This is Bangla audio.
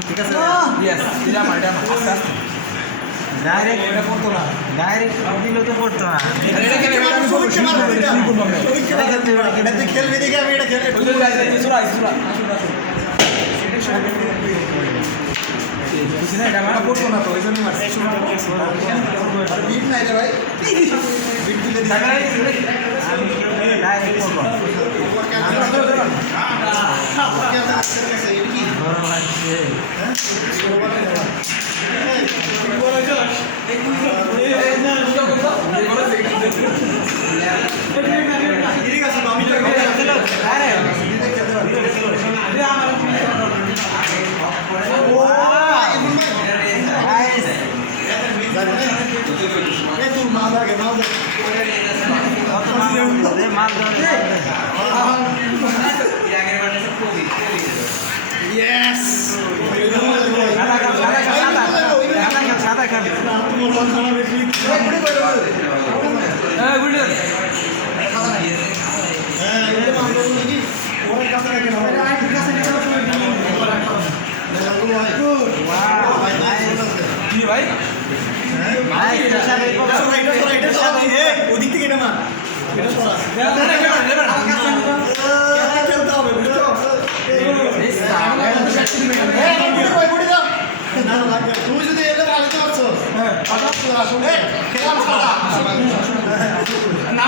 ঠিক আছে ইয়েস এটা আমার আস্তে আস্তে ডাইরেক্ট এটা করতো না ডাইরেক্ট দিলে তো পড়তো না আরে এটা কেন আমি করব শুরু করব এটা তুই খেলবি দেখে আমি এটা খেলে ওই যে সুরা কিছু না এটা মানে করতো না তো ওই জন্য মারছে বিট নাই রে ভাই বিট দিলে ডাইরেক্ট পড়বো Yes. সাদা খান ভাই ওদিক থেকে না খেলতে হবে বুঝছো তুমি যদি এলে ভালো তো আছো খেলাম না